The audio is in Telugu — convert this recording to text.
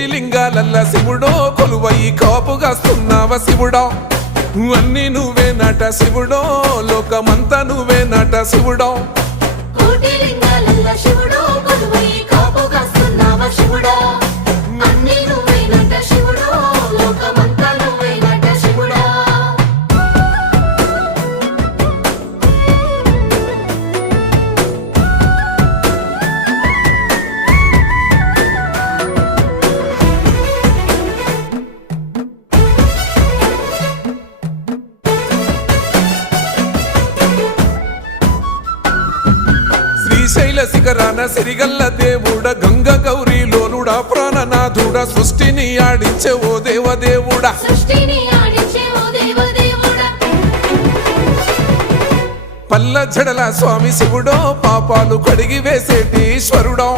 కోటి లింగాలల్ల శివుడో కొలువయి కాపుగాస్తున్నావ శివుడా అన్ని నువ్వే నట శివుడో లోకమంతా నువ్వే నట శివుడో కోటి లింగాలల్ల శివుడో కొలువయి కాపుగాస్తున్నావ శివుడా అన్ని నువ్వే నట శివుడో లోకమంతా నువ్వే నట శివుడా శ్రీశైల శిఖరాన సిరిగల్ల దేవుడ గంగ గౌరీ లోలుడా ప్రాణనాథుడ సృష్టిని ఆడించే ఓ దేవదేవుడా సృష్టిని ఆడించే ఓ దేవదేవుడా పల్ల జడల స్వామి శివుడో పాపాలు కడిగి వేసేటి ఈశ్వరుడో